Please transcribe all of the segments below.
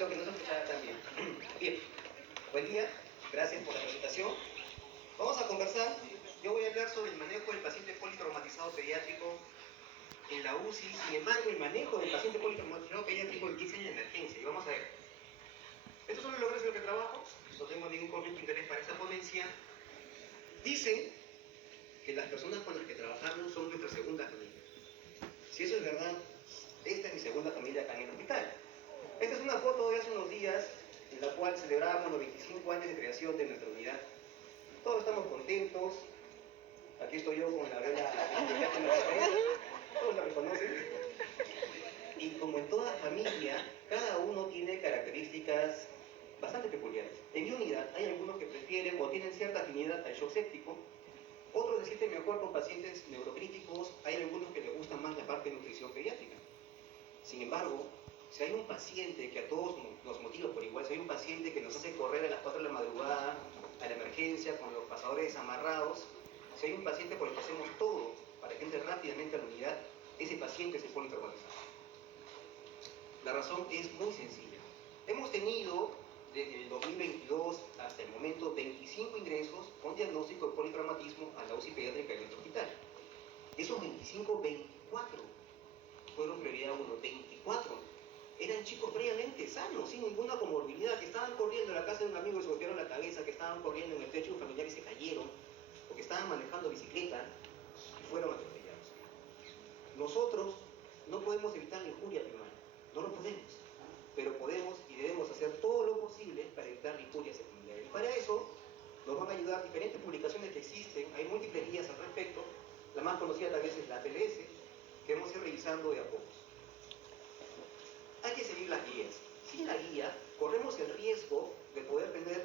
presentación que no se escuchaba tan bien. Bien, buen día, gracias por la presentación. Vamos a conversar. Yo voy a hablar sobre el manejo del paciente politraumatizado pediátrico en la UCI. Sin embargo, el manejo del paciente politraumatizado pediátrico en 15 años de emergencia. Y vamos a ver. Estos son los logros en los que trabajo. No tengo ningún conflicto de interés para esta ponencia. Dicen que las personas con las que trabajamos son nuestra segunda familia. Si eso es verdad, esta es mi segunda familia acá en el hospital. Esta es una foto de hace unos días en la cual celebrábamos los 25 años de creación de nuestra unidad. Todos estamos contentos. Aquí estoy yo con la vela, todos la reconocen. Y como en toda familia, cada uno tiene características bastante peculiares. En mi unidad hay algunos que prefieren o tienen cierta afinidad al shock séptico, otros se sienten mejor con pacientes neurocríticos, hay algunos que les gusta más la parte de nutrición pediátrica. Sin embargo, si hay un paciente que a todos nos motiva por igual, si hay un paciente que nos hace correr a las 4 de la madrugada a la emergencia con los pasadores amarrados, si hay un paciente por el que hacemos todo para que entre rápidamente a la unidad, ese paciente es el politraumatizado. La razón es muy sencilla. Hemos tenido desde el 2022 hasta el momento 25 ingresos con diagnóstico de politraumatismo a la UCI pediátrica de nuestro hospital. Esos 25, 24 fueron prioridad 1, 24 eran chicos previamente sanos, sin ninguna comorbilidad, que estaban corriendo en la casa de un amigo y se golpearon la cabeza, que estaban corriendo en el techo de un familiar y se cayeron, o que estaban manejando bicicleta y fueron atropellados. Nosotros no podemos evitar la injuria primaria, no lo podemos, pero podemos y debemos hacer todo lo posible para evitar la injuria secundaria. Y para eso nos van a ayudar diferentes publicaciones que existen, hay múltiples guías al respecto, la más conocida tal vez es la TLS, que vamos a ir revisando de a pocos. Hay que seguir las guías. Sin la guía, corremos el riesgo de poder tener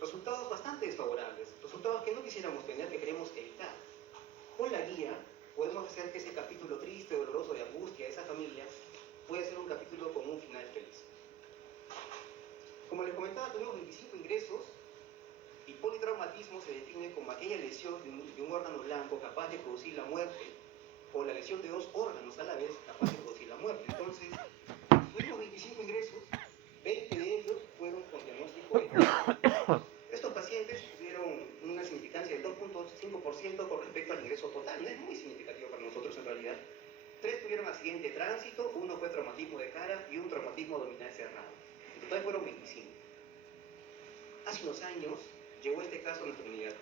resultados bastante desfavorables, resultados que no quisiéramos tener, que queremos evitar. Con la guía, podemos hacer que ese capítulo triste, doloroso, de angustia de esa familia, pueda ser un capítulo con un final feliz. Como les comentaba, tuvimos 25 ingresos y politraumatismo se define como aquella lesión de un órgano blanco capaz de producir la muerte, o la lesión de dos órganos a la vez capaz de producir la muerte. Entonces, tuvimos 25 ingresos, 20 de ellos fueron con diagnóstico de cáncer. Estos pacientes tuvieron una significancia del 2.5% con respecto al ingreso total, no es muy significativo para nosotros en realidad. 3 tuvieron accidente de tránsito, 1 fue traumatismo de cara y un traumatismo abdominal cerrado. En total fueron 25. Hace unos años llegó este caso a nuestra unidad.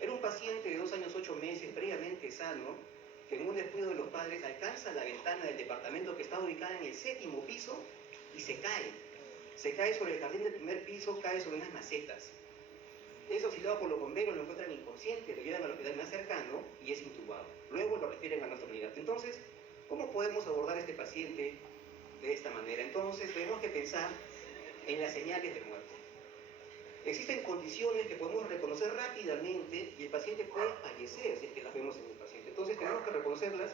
Era un paciente de 2 años 8 meses, previamente sano, que en un descuido de los padres alcanza la ventana del departamento que está ubicada en el 7º piso y se cae. Se cae sobre el jardín del primer piso, cae sobre unas macetas. Es auxiliado por los bomberos, lo encuentran inconsciente, lo llevan al hospital más cercano y es intubado. Luego lo refieren a nuestra unidad. Entonces, ¿cómo podemos abordar a este paciente de esta manera? Entonces, tenemos que pensar en las señales de muerte. Existen condiciones que podemos reconocer rápidamente y el paciente puede fallecer si es que las vemos en el paciente. Entonces tenemos que reconocerlas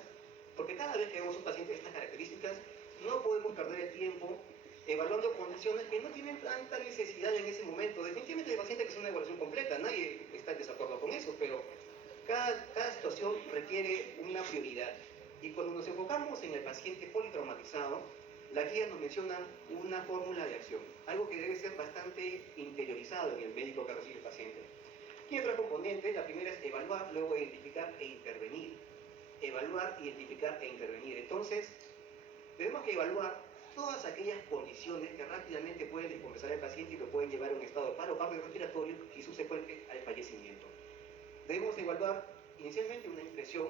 porque cada vez que vemos un paciente de estas características no podemos perder el tiempo evaluando condiciones que no tienen tanta necesidad en ese momento. Definitivamente el paciente que es una evaluación completa, nadie está en desacuerdo con eso, pero cada situación requiere una prioridad. Y cuando nos enfocamos en el paciente politraumatizado, la guía nos menciona una fórmula de acción, algo que debe ser bastante interiorizado en el médico que recibe el paciente. Tiene 3 componentes, la primera es evaluar, luego identificar e intervenir. Evaluar, identificar e intervenir. Entonces, tenemos que evaluar todas aquellas condiciones que rápidamente pueden descompensar al paciente y lo pueden llevar a un estado de paro cardiorrespiratorio y subsecuente al fallecimiento. Debemos evaluar inicialmente una impresión,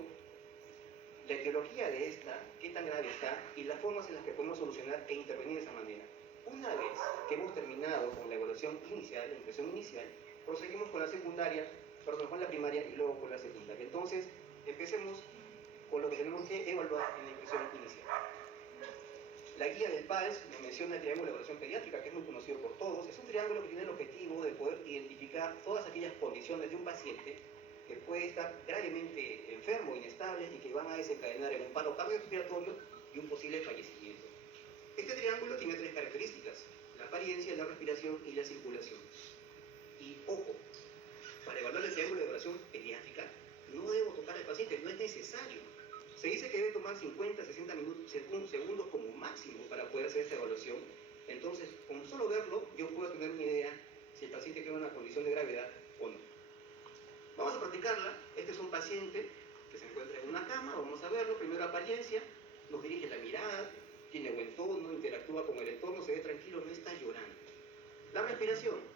la etiología de esta, qué tan grave está y las formas en las que podemos solucionar e intervenir de esa manera. Una vez que hemos terminado con la evaluación inicial, la impresión inicial, proseguimos con la secundaria, perdón, con la primaria y luego con la secundaria. Entonces, empecemos con lo que tenemos que evaluar en la impresión inicial. La guía del PALS nos menciona el triángulo de evaluación pediátrica, que es muy conocido por todos. Es un triángulo que tiene el objetivo de poder identificar todas aquellas condiciones de un paciente que puede estar gravemente enfermo, inestable y que van a desencadenar en un paro cardiorrespiratorio y un posible fallecimiento. Este triángulo tiene 3 características: la apariencia, la respiración y la circulación. Y ojo, para evaluar el triángulo de evaluación pediátrica no debo tocar al paciente, no es necesario. Se dice que debe tomar 50, 60 segundos como máximo para poder hacer esta evaluación Entonces, con solo verlo, yo puedo tener una idea si el paciente tiene una condición de gravedad o no. Vamos a practicarla. Este es un paciente que se encuentra en una cama. Vamos a verlo. Primero apariencia, nos dirige la mirada, tiene buen tono, interactúa con el entorno, se ve tranquilo, no está llorando. La respiración.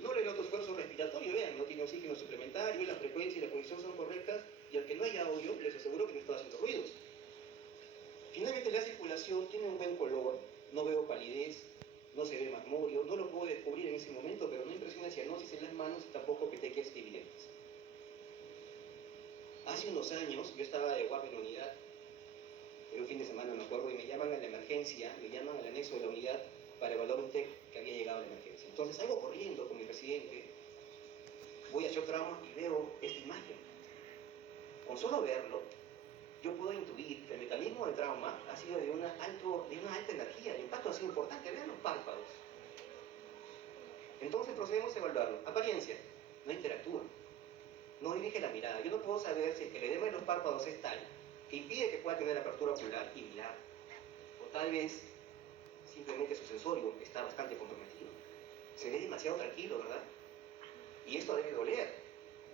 No le noto esfuerzo respiratorio, vean, no tiene oxígeno suplementario, la frecuencia y la posición son correctas, y aunque no haya audio, les aseguro que no está haciendo ruidos. Finalmente la circulación tiene un buen color, no veo palidez, no se ve marmorio, no lo puedo descubrir en ese momento, pero no impresiona cianosis en las manos y tampoco petequias evidentes. Hace unos años yo estaba de guardia en la unidad, era un fin de semana me acuerdo, y me llaman a la emergencia, me llaman al anexo de la unidad para evaluar un TEC que había llegado a la emergencia. Entonces salgo corriendo con mi residente, voy a shock trauma y veo esta imagen. Con solo verlo, yo puedo intuir que el mecanismo de trauma ha sido de una alta energía, el impacto ha sido importante, vean los párpados. Entonces procedemos a evaluarlo. Apariencia, no interactúa, no dirige la mirada. Yo no puedo saber si el edema de los párpados es tal que impide que pueda tener apertura ocular y mirar. O tal vez simplemente su sensorio está bastante comprometido. Se ve demasiado tranquilo, ¿verdad? Y esto debe doler.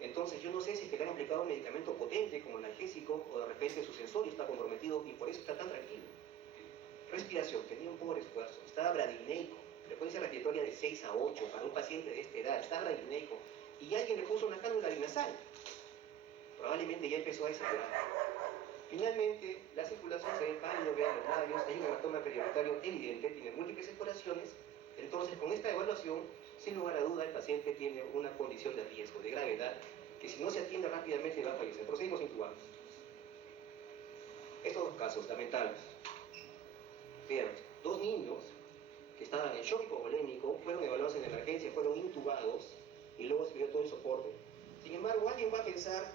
Entonces yo no sé si es que le han aplicado un medicamento potente como analgésico o de repente su sensorio está comprometido y por eso está tan tranquilo. Respiración, tenía un pobre esfuerzo, estaba bradineico, frecuencia respiratoria de 6 a 8 para un paciente de esta edad, estaba bradineico y alguien le puso una cánula nasal. Probablemente ya empezó a desaturar. Finalmente, la circulación se ve pálido, vean los labios, hay un hematoma perioritario evidente, tiene múltiples exploraciones. Entonces, con esta evaluación, sin lugar a duda, el paciente tiene una condición de riesgo, de gravedad, que si no se atiende rápidamente va a fallecer. Procedimos intubados. Estos dos casos lamentables. Vean, dos niños que estaban en shock hipovolémico, fueron evaluados en emergencia, fueron intubados y luego se pidió todo el soporte. Sin embargo, alguien va a pensar,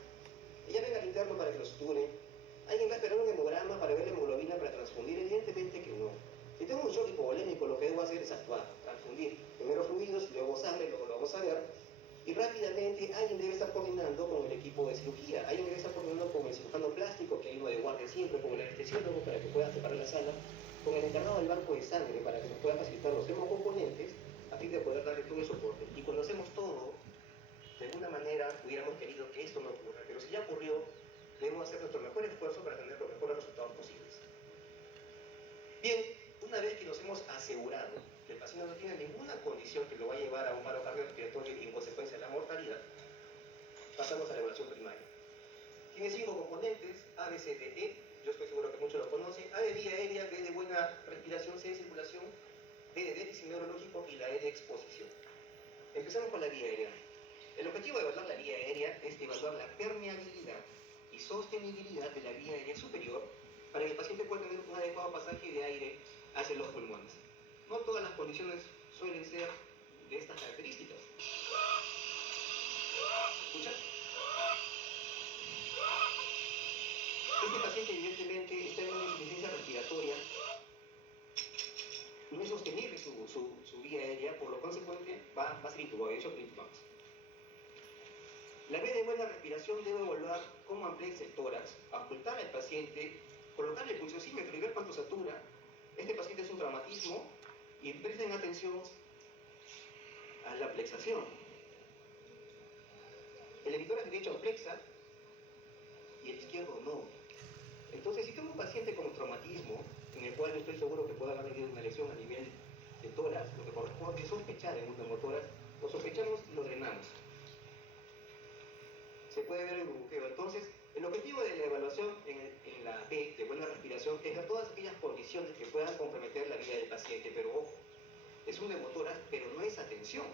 llamen al interno para que lo suture, alguien va a esperar un hemograma para ver la hemoglobina para transfundir, evidentemente que no. Si tengo un shock hipovolémico, lo que debo hacer es actuar, transfundir primero fluidos, luego sangre, luego lo vamos a ver, y rápidamente alguien debe estar coordinando con el equipo de cirugía, alguien debe estar coordinando con el cirujano plástico, que hay uno de guardia siempre, con el anestesiólogo para que pueda separar la sala, con el encargado del banco de sangre para que nos pueda facilitar los hemocomponentes a fin de poder darle todo el soporte. Y cuando hacemos todo, de alguna manera hubiéramos querido que esto no ocurra, pero si ya ocurrió, debemos hacer nuestro mejor esfuerzo para tener los mejores resultados posibles. Bien, una vez que nos hemos asegurado que el paciente no tiene ninguna condición que lo va a llevar a un paro cardiorrespiratorio y en consecuencia a la mortalidad, pasamos a la evaluación primaria. Tiene 5 componentes, A, B, C, D, E, yo estoy seguro que muchos lo conocen. A de vía aérea, B de buena respiración, C de circulación, B de déficit neurológico y la E de exposición. Empezamos con la vía aérea. El objetivo de evaluar la vía aérea es evaluar la permeabilidad y sostenibilidad de la vía aérea superior para que el paciente pueda tener un adecuado pasaje de aire hacia los pulmones. No todas las condiciones suelen ser de estas características. ¿Escuchan? Este paciente evidentemente está en una insuficiencia respiratoria, no es sostenible su vía aérea, por lo consecuente va a ser intubado, de hecho intubamos. La B de buena respiración debe evaluar cómo ampliarse el tórax, ocultar al paciente, colocarle el pulsosímetro y ver cuánto satura. Este paciente es un traumatismo y presten atención a la plexación. El emitórax derecho plexa y el izquierdo no. Entonces, si tengo un paciente con traumatismo, en el cual yo estoy seguro que puede haber tenido una lesión a nivel de tórax, lo que corresponde es sospechar en un neumotórax, lo sospechamos y lo drenamos. Se puede ver el bubuqueo. Entonces, el objetivo de la evaluación en la B de buena respiración es ver todas aquellas condiciones que puedan comprometer la vida del paciente, pero ojo, es un neumotórax, pero no es atención.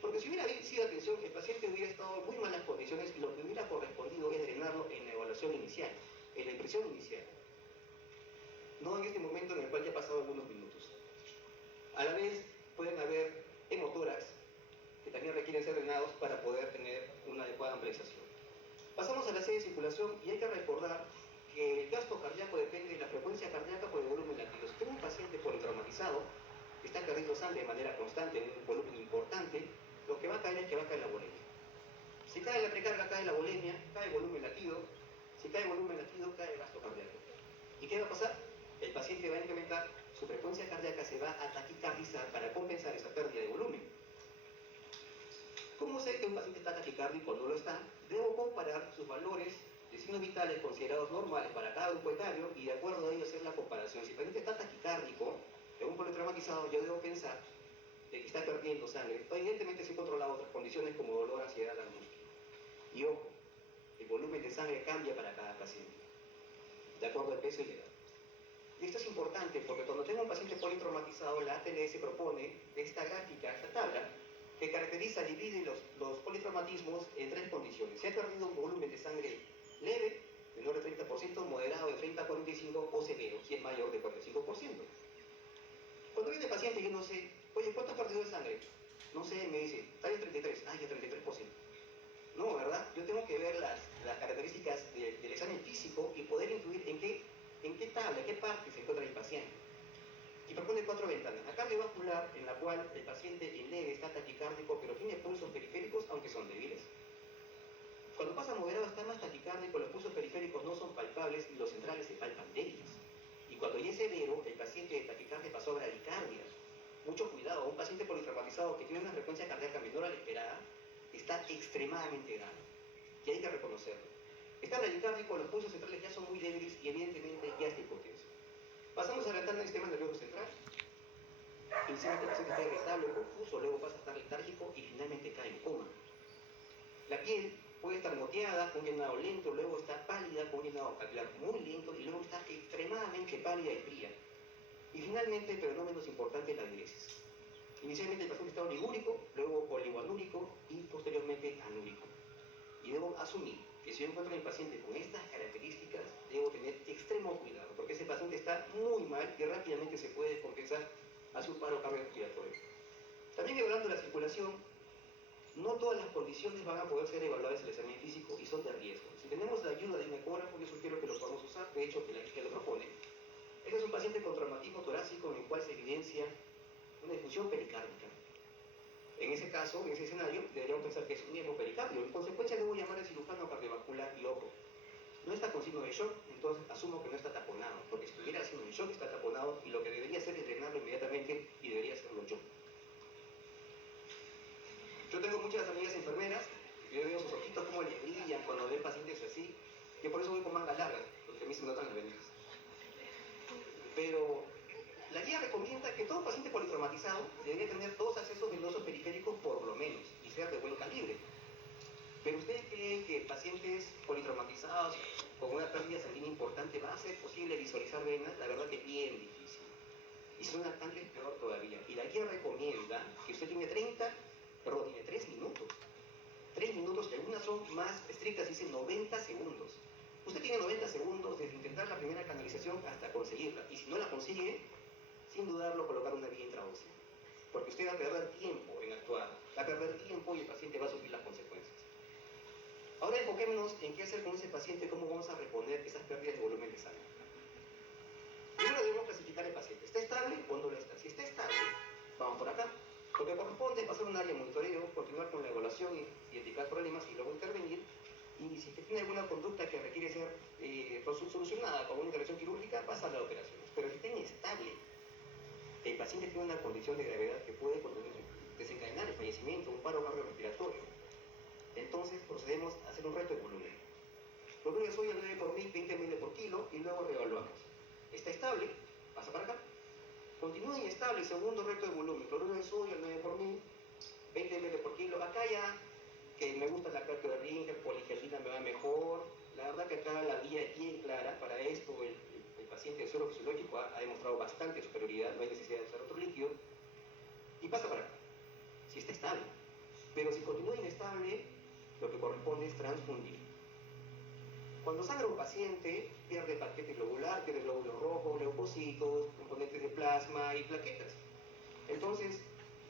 Porque si hubiera sido atención, el paciente hubiera estado en muy malas condiciones y lo que hubiera correspondido es drenarlo en la evaluación inicial, en la impresión inicial. No en este momento en el cual ya ha pasado algunos minutos. A la vez pueden haber hemotórax que también requieren ser drenados para poder tener una adecuada ampliación. Pasamos a la C de circulación y hay que recordar que el gasto cardíaco depende de la frecuencia cardíaca por el volumen latido. Si tengo un paciente politraumatizado que está perdiendo sangre de manera constante en un volumen importante, lo que va a caer es que va a caer la bulimia. Si cae la precarga, cae la bulimia, cae el volumen latido. Si cae el volumen latido, cae el gasto cardíaco. ¿Y qué va a pasar? El paciente va a incrementar su frecuencia cardíaca se va a taquicardizar para compensar esa pérdida de volumen. ¿Cómo sé que un paciente está taquicárdico o no lo está? Debo comparar sus valores de signos vitales considerados normales para cada grupo etario y de acuerdo a ello hacer la comparación. Si el paciente está taquicárdico, en un politraumatizado, yo debo pensar de que está perdiendo sangre. Evidentemente se controla otras condiciones como dolor, ansiedad, angustia. Y ojo, el volumen de sangre cambia para cada paciente, de acuerdo al peso y la edad. Y esto es importante porque cuando tengo un paciente politraumatizado, la ATLS propone esta gráfica, esta tabla, que caracteriza, divide los politraumatismos en tres condiciones. Si ha perdido un volumen de sangre leve, menor de 30%, moderado de 30 a 45% o severo, si es mayor de 45%. Cuando viene el paciente yo no sé, oye, ¿cuánto has perdido de sangre? No sé, me dice, talla 33, ya 33%. No, ¿verdad? Yo tengo que ver las características del examen físico y poder influir en qué tabla, en qué parte se encuentra el paciente. Y propone 4 ventanas. La cardiovascular, en la cual el paciente en leve está taquicárdico, pero tiene pulsos periféricos, aunque son débiles. Cuando pasa moderado está más taquicárdico, los pulsos periféricos no son palpables y los centrales se palpan débiles. Y cuando ya es severo, el paciente de taquicardia pasó a bradicardia. Mucho cuidado, un paciente politraumatizado que tiene una frecuencia cardíaca menor a la esperada está extremadamente grave. Y hay que reconocerlo. Está bradicárdico, los pulsos centrales ya son muy débiles y evidentemente ya está hipotenso. Pasamos a la ventana del sistema nervioso central. Inicialmente el paciente está irritable, confuso, luego pasa a estar letárgico y finalmente cae en coma. La piel puede estar moteada con un llenado lento, luego está pálida con un llenado capilar muy lento y luego está extremadamente pálida y fría. Y finalmente, pero no menos importante, la diuresis. Inicialmente el paciente está oligúrico, luego oligoanúrico y posteriormente anúrico. Y debo asumir que si yo encuentro a mi paciente con estas características, debo tener extremo cuidado, porque ese paciente está muy mal y rápidamente se puede descompensar hacia un paro cardiorrespiratorio. También evaluando la circulación, no todas las condiciones van a poder ser evaluadas en el examen físico y son de riesgo. Si tenemos la ayuda de un ecógrafo, yo sugiero que lo podamos usar, de hecho que la guía lo propone. Este es un paciente con traumatismo torácico en el cual se evidencia una disfunción pericárdica. En ese caso, en ese escenario, deberíamos pensar que es un hemopericardio. En consecuencia, debo llamar al cirujano cardiovascular y ojo. No está con signo de shock, entonces asumo que no está taponado, porque si tuviera signo de shock está taponado y lo que debería hacer es drenarlo inmediatamente y debería hacerlo yo. Yo tengo muchas amigas enfermeras, yo veo sus ojitos como les brillan cuando ven pacientes así. Yo por eso voy con mangas largas, porque a mí se me notan las venas. Pero la guía recomienda que todo paciente politraumatizado debería tener 2 accesos venosos periféricos por lo menos y ser de buen calibre. Pero ¿ustedes creen que pacientes politraumatizados con una pérdida sanguínea importante va a ser posible visualizar venas? La verdad que es bien difícil. Y si son lactantes, peor todavía. Y la guía recomienda que usted tiene 3 minutos. 3 minutos, y algunas son más estrictas, dicen 90 segundos. Usted tiene 90 segundos desde intentar la primera canalización hasta conseguirla. Y si no la consigue, sin dudarlo, colocar una vía intraósea. Porque usted va a perder tiempo en actuar, va a perder tiempo y el paciente va a sufrir las consecuencias. Ahora enfoquémonos en qué hacer con ese paciente, cómo vamos a reponer esas pérdidas de volumen de sangre. Primero debemos clasificar el paciente. ¿Está estable o no lo está? Si está estable, vamos por acá. Lo que corresponde es pasar un área de monitoreo, continuar con la evaluación, identificar problemas y luego intervenir. Y si tiene alguna conducta que requiere ser solucionada con una intervención quirúrgica, pasa a la operación. Pero si está inestable, el paciente tiene una condición de gravedad que puede desencadenar el fallecimiento, un paro cardiorrespiratorio. Entonces procedemos a hacer un reto de volumen. Volumen soy al 9 por 1000, 20 ml por kilo y luego reevaluamos. Está estable, pasa para acá. Continúa inestable, segundo reto de volumen. Cloruro de sodio al 9 por 1000, 20 ml por kilo. Acá ya, que me gusta la carta de Ringer, poligelina me va mejor. La verdad que acá la guía es bien clara. Para esto el paciente de suero fisiológico ha demostrado bastante superioridad, no hay necesidad de usar otro líquido. Y pasa para acá, si está estable. Pero si continúa inestable, lo que corresponde es transfundir. Cuando sangra un paciente, pierde paquete globular, pierde glóbulos rojos, leucocitos, componentes de plasma y plaquetas. Entonces,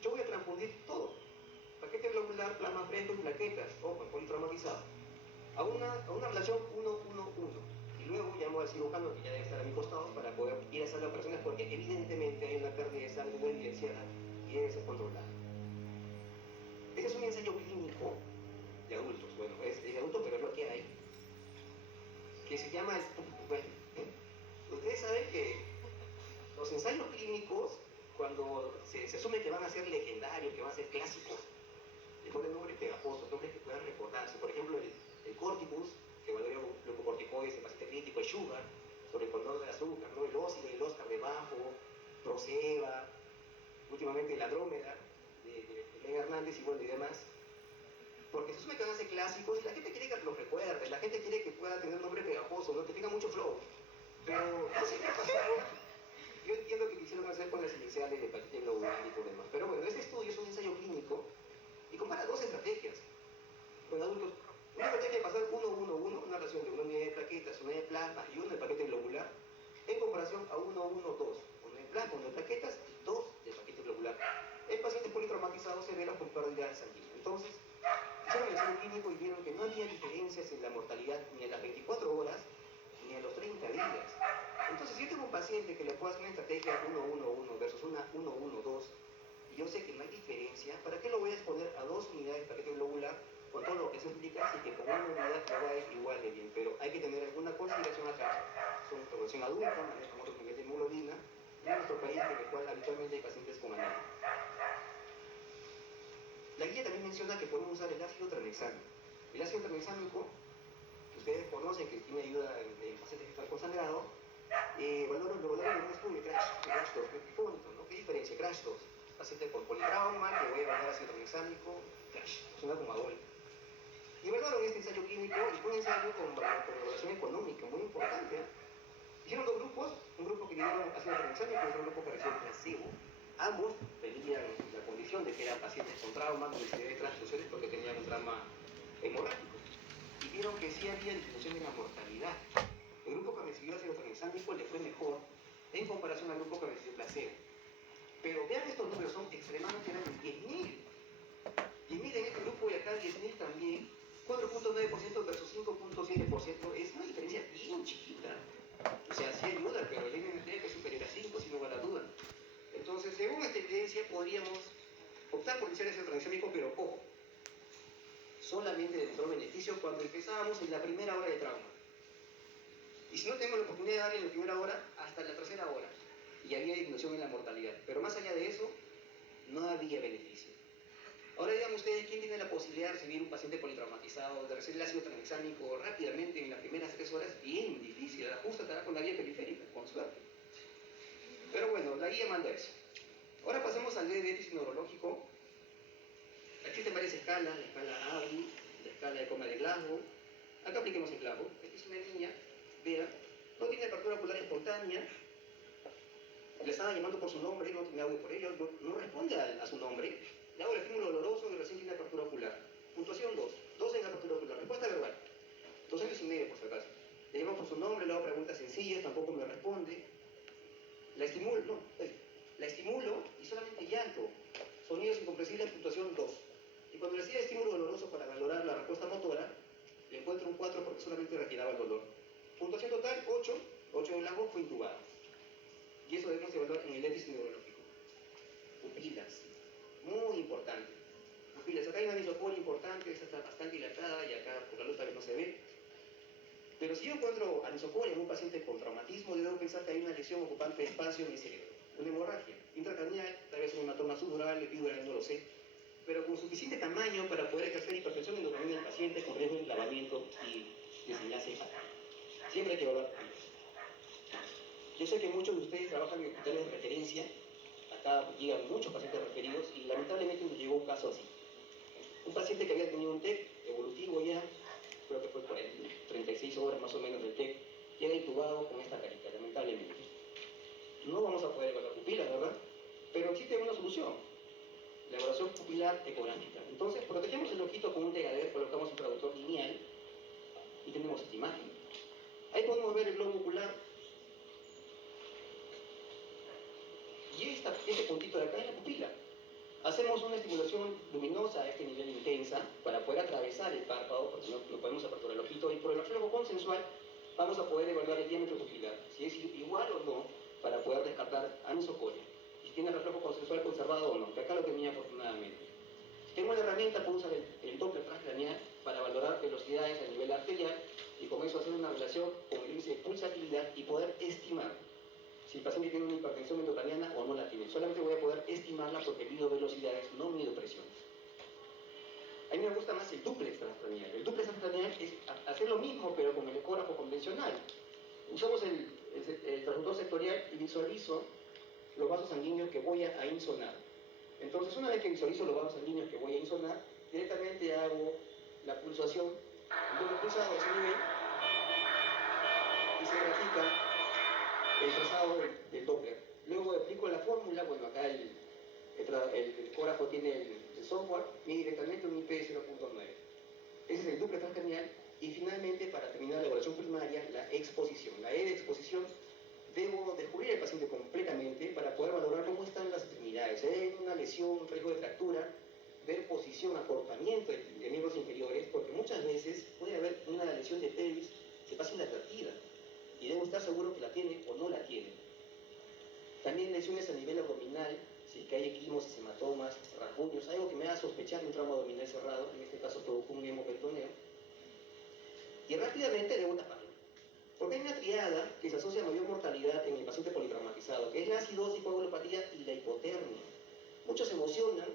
yo voy a transfundir todo. Paquete globular, plasma fresco y plaquetas, ojo, politraumatizado. A una relación 1-1-1. Y luego llamo al cirujano que ya debe estar a mi costado para poder ir a hacer las operaciones porque evidentemente hay una pérdida de sangre muy evidenciada y debe ser controlada. Ese es un ensayo clínico de adultos. Bueno, es de adultos, pero es lo que hay. Que se llama, bueno, ustedes saben que los ensayos clínicos se asume que van a ser legendarios, que van a ser clásicos. Le ponen nombres pegajosos, nombres que puedan recordarse. Por ejemplo, el Corticus, que valora glucocorticoides en paciente crítico, el Sugar, sobre el control del azúcar, ¿no? El Óscar, el Oscar de Bajo, Proceva, últimamente el Andrómeda, de Elena Hernández y bueno, y demás. Porque se asume que van a ser clásicos y la gente quiere que los recuerde, la gente quiere que pueda tener un nombre pegajoso, ¿no? Que tenga mucho flow. Pero no sé qué pasó. Yo entiendo que quisieron hacer con las iniciales de hepatitis globular y por demás. Pero bueno, este estudio es un ensayo clínico y compara dos estrategias con adultos. Una estrategia de pasar 1-1-1, una relación de una unidad de plaquetas, una de plasma y una de paquete globular, en comparación a 1-1-2, una de plasma, una de plaquetas y dos de paquete globular. El paciente politraumatizado severo con pérdida sanguínea. Entonces, hicieron el ensayo clínico y vieron que no había diferencias en la mortalidad ni a las 24 horas ni a los 30 días. Entonces, si yo tengo un paciente que le puedo hacer una estrategia 1-1-1 versus una 1-1-2, y yo sé que no hay diferencia, ¿para qué lo voy a exponer a dos unidades de paquete globular con todo lo que eso implica? Así que con una unidad lo va a ir igual de bien. Pero hay que tener alguna consideración acá. Son población adulta, manejan otro nivel de hemoglobina, y en nuestro país en el cual habitualmente hay pacientes con anemia. La guía también menciona que podemos usar el ácido tranexámico. El ácido tranexámico, que ustedes conocen que tiene ayuda en pacientes que están con sangrado, lo valoran en un estudio de Crash 2, ¿no? ¿Qué diferencia? Crash 2, paciente con politrauma, que voy a evaluar ácido tranexámico, Crash, suena como a gol. Y evaluaron este ensayo clínico y fue un ensayo con valoración económica muy importante. Hicieron dos grupos, un grupo que le dieron ácido tranexámico y otro grupo que recibió placebo. Ambos tenían la condición de que eran pacientes con trauma, con necesidad de transfusiones porque tenían un trauma hemorrágico. Y vieron que sí había disminución en la mortalidad. El grupo que recibió ácido tranexámico le fue mejor en comparación al grupo que recibió placebo. Pero vean, estos números son extremadamente grandes, 10.000. 10.000 en este grupo y acá 10.000 también. 4.9% versus 5.7% es una diferencia bien chiquita. O sea, sí ayuda, pero el NNT es superior a 5, sin lugar a duda. Entonces, según esta evidencia, podríamos optar por iniciar ácido tranexámico, pero ojo, solamente demostró beneficio cuando empezábamos en la primera hora de trauma. Y si no tenemos la oportunidad de darle en la primera hora, hasta la tercera hora. Y había disminución en la mortalidad. Pero más allá de eso, no había beneficio. Ahora digan ustedes, ¿quién tiene la posibilidad de recibir un paciente politraumatizado, de recibir el ácido tranexámico rápidamente en las primeras 3 horas? Bien difícil, justo estará con la vía periférica, con suerte. Pero bueno, la guía manda eso. Ahora pasemos al de déficit neurológico. Existen varias escalas, la escala ABI, la escala de coma de Glasgow. Acá apliquemos el Glasgow. Esta es una niña, vean, no tiene apertura ocular espontánea, le estaba llamando por su nombre, no tiene audio por ello, no responde a su nombre. Le hago el estímulo doloroso y recién tiene apertura ocular. Puntuación 2, 2 en apertura ocular, respuesta verbal. 2 años y medio por si acaso. Le llamo por su nombre, le hago preguntas sencillas, tampoco me responde. La estimulo y solamente llanto. Sonidos incomprensibles, puntuación 2. Y cuando le hacía estímulo doloroso para valorar la respuesta motora, le encuentro un 4 porque solamente retiraba el dolor. Puntuación total 8, 8 de Glasgow, fue intubado. Y eso debemos evaluar en el déficit neurológico. Pupilas, muy importante. Pupilas, acá hay una anisocoria importante, esta está bastante dilatada y acá por la luz tal vez no se ve. Pero si yo encuentro anisocoria en un paciente con traumatismo, yo debo pensar que hay una lesión ocupante de espacio en el cerebro. Una hemorragia intracraneal, tal vez un hematoma subdural, epidural, no lo sé, pero con suficiente tamaño para poder ejercer hipertensión endocrinal en el paciente con riesgo de enclavamiento y desenlace fatal. Siempre hay que evaluar. Yo sé que muchos de ustedes trabajan en hospitales de referencia, acá llegan muchos pacientes referidos y lamentablemente nos llegó un caso así. Un paciente que había tenido un TEC evolutivo ya, creo que fue por 36 horas más o menos del TEC, queda intubado con esta carita, lamentablemente. No vamos a poder evaluar pupilas, ¿verdad? Pero existe una solución, la evaluación pupilar ecográfica. Entonces, protegemos el ojito con un Tegader, colocamos un traductor lineal y tenemos esta imagen. Ahí podemos ver el globo ocular y este puntito de acá es la pupila. Hacemos una estimulación luminosa a este nivel intensa para poder atravesar el párpado, porque no podemos aperturar el ojito, y por el reflejo consensual vamos a poder evaluar el diámetro pupilar, si es igual o no, para poder descartar anisocoria. Y si tiene reflejo consensual conservado o no, que acá lo tenía afortunadamente. Si tengo la herramienta, puedo usar el Doppler transcraneal para valorar velocidades a nivel arterial y con eso hacer una relación con el índice de pulsatividad y poder estimar si el paciente tiene una hipertensión endocraniana o no la tiene. Solamente voy a poder estimarla porque mido velocidades, no mido presiones. A mí me gusta más el dúplex transcranial. El dúplex transcranial es hacer lo mismo, pero con el ecógrafo convencional. Usamos el transductor sectorial y visualizo los vasos sanguíneos que voy a insonar. Entonces, una vez que visualizo los vasos sanguíneos que voy a insonar, directamente hago la pulsación, doble pulsado a ese nivel, y se grafica el trazado del Doppler. Luego aplico la fórmula, bueno, acá el ecógrafo tiene el software, mide directamente un IP de 0.9. Ese es el Doppler transcranial. Y finalmente, para terminar la evaluación primaria, la exposición. La E de exposición, debo descubrir al paciente completamente para poder valorar cómo están las extremidades. Si hay una lesión, un riesgo de fractura, ver posición, acortamiento de miembros inferiores, porque muchas veces puede haber una lesión de pelvis que pasa inadvertida y debo estar seguro que la tiene o no la tiene. También lesiones a nivel abdominal, si es que hay equimos, hematomas, rasguños, algo que me haga sospechar de un trauma abdominal cerrado, en este caso produjo un hemopertoneo. Y rápidamente debo taparlo. Porque hay una triada que se asocia a mayor mortalidad en el paciente politraumatizado, que es la acidosis, coagulopatía y la hipotermia. Muchos se emocionan,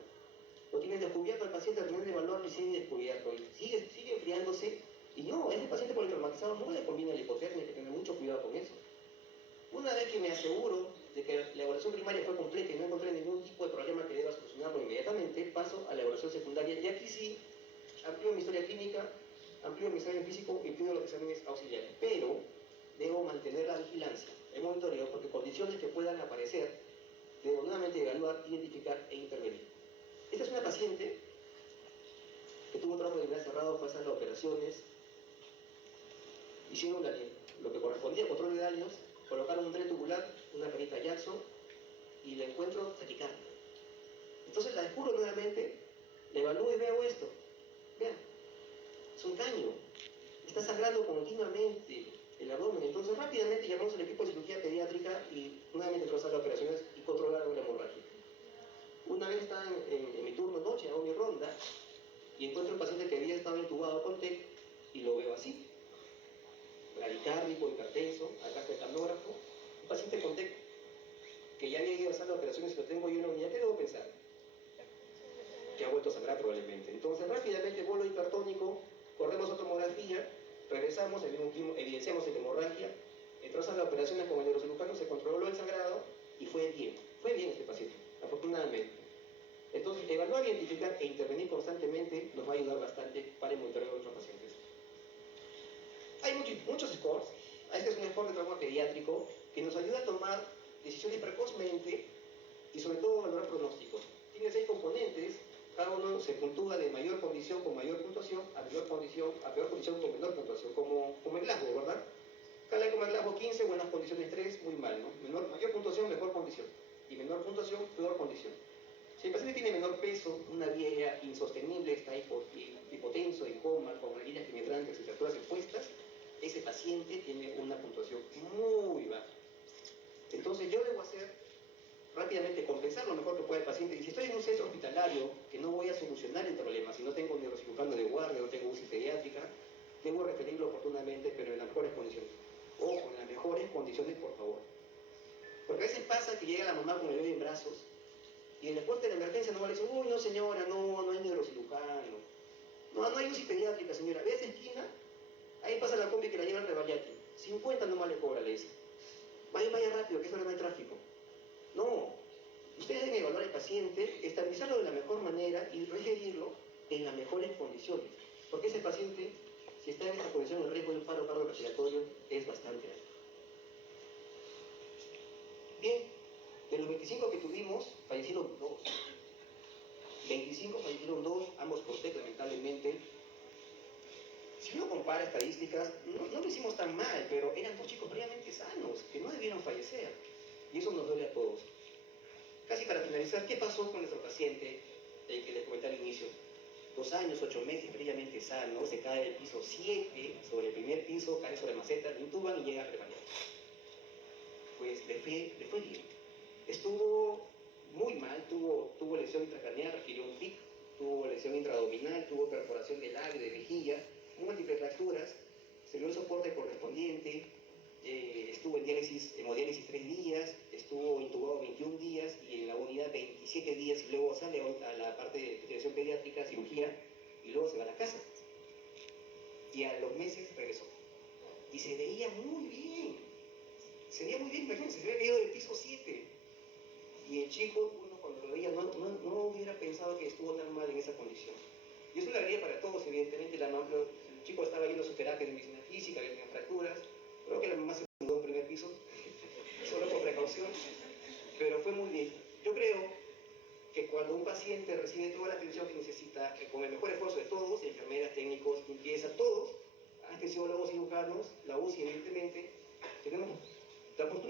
lo tienen descubierto al paciente, terminan de evaluarlo y sigue descubierto, y sigue enfriándose, y no, a este paciente politraumatizado no le conviene la hipotermia, hay que tener mucho cuidado con eso. Una vez que me aseguro de que la evaluación primaria fue completa y no encontré ningún tipo de problema que deba solucionarlo inmediatamente, paso a la evaluación secundaria, y aquí sí amplío mi historia clínica, amplío mi examen físico y pido los exámenes auxiliares, pero debo mantener la vigilancia, el monitoreo, porque condiciones que puedan aparecer debo nuevamente evaluar, identificar e intervenir. Esta es una paciente que tuvo trauma abdominal cerrado, fue a las operaciones, hicieron lo que correspondía a control de daños, colocaron un tren tubular, una carita Jackson y la encuentro taquicardia. Entonces la descubro nuevamente, la evalúo y veo esto. Vean, es un daño, está sangrando continuamente el abdomen. Entonces rápidamente llamamos al equipo de cirugía pediátrica y nuevamente entró a las operaciones y controlaron la hemorragia. Una vez estaba en mi turno noche, hago mi ronda y encuentro un paciente que había estado intubado con TEC y lo veo así. Bradicárdico, hipertenso, acá está el camnógrafo, un paciente con TEC que ya había ido a hacer las operaciones y lo tengo yo en una unidad. ¿Qué debo pensar? Que ha vuelto a sangrar probablemente. Entonces rápidamente bolo hipertónico, corremos a tomografía, regresamos, evidenciamos la hemorragia, entró a las operaciones con el neurocirujano, se controló el sangrado y fue bien este paciente, afortunadamente. Entonces, evaluar, identificar e intervenir constantemente nos va a ayudar bastante para el monitoreo de nuestros pacientes. Hay muchos scores. Este es un score de trauma pediátrico que nos ayuda a tomar decisiones precozmente y sobre todo valorar pronósticos. Tiene 6 componentes, cada uno se puntúa de mayor condición con mayor puntuación a menor condición, a peor condición con menor puntuación, como en Glasgow, ¿verdad? Cada como en Glasgow 15, buenas condiciones 3, muy mal, ¿no? Mayor puntuación, mejor condición. Y menor puntuación, peor condición. Si el paciente tiene menor peso, una vía insostenible, está hipotenso, en coma, con heridas penetrantes y fracturas expuestas, ese paciente tiene una puntuación muy baja. Entonces yo debo hacer rápidamente compensar lo mejor que pueda el paciente. Y si estoy en un centro hospitalario, que no voy a solucionar el problema, si no tengo neurocirujano de guardia, no tengo UCI pediátrica, debo referirlo oportunamente, pero en las mejores condiciones. Ojo, en las mejores condiciones, por favor. Porque a veces pasa que llega la mamá con el bebé en brazos, y en el puerto de la emergencia no le dicen, uy, no señora, no hay neurocirujano. No hay UCI pediátrica, señora. Ve esa esquina, ahí pasa la combi que la lleva al rebariátrico. 50 nomás le cobra, le dice. Vaya rápido, que esa hora no hay tráfico. No, ustedes deben evaluar al paciente, estabilizarlo de la mejor manera y referirlo en las mejores condiciones. Porque ese paciente, si está en esta condición, el riesgo de un paro cardiorrespiratorio es bastante alto. Bien, de los 25 que tuvimos, fallecieron 2. 25 fallecieron 2, ambos por TEC, lamentablemente. Si uno compara estadísticas, no lo hicimos tan mal, pero eran 2 chicos previamente sanos, que no debieron fallecer. Y eso nos duele a todos. Casi para finalizar, ¿qué pasó con nuestro paciente que les comenté al inicio? 2 años, 8 meses, previamente sano, se cae del piso 7, sobre el primer piso, cae sobre maceta, lo intuban y llega a prevalecer. Pues le fue bien. Estuvo muy mal, tuvo lesión intracraneal, requirió un TIC, tuvo lesión intraabdominal, tuvo perforación de labio, de mejilla, múltiples fracturas, se le dio el soporte correspondiente, estuvo en hemodiálisis 3 días, estuvo intubado 21 días y en la unidad 27 días y luego sale a la parte de atención pediátrica, cirugía, y luego se va a la casa. Y a los meses regresó. Y se veía muy bien. Se veía muy bien, imagínense, se había caído del piso 7. Y el chico, uno cuando lo veía, no hubiera pensado que estuvo tan mal en esa condición. Y es una alegría para todos, evidentemente. El chico estaba yendo a su terapia de medicina física, que tenía fracturas. Creo que la mamá se mudó a un primer piso, solo por precaución. Pero fue muy bien. Yo creo que cuando un paciente recibe toda la atención que necesita, con el mejor esfuerzo de todos, enfermeras, técnicos, limpieza, todos, anestesiólogos, cirujanos, la UCI, evidentemente, damos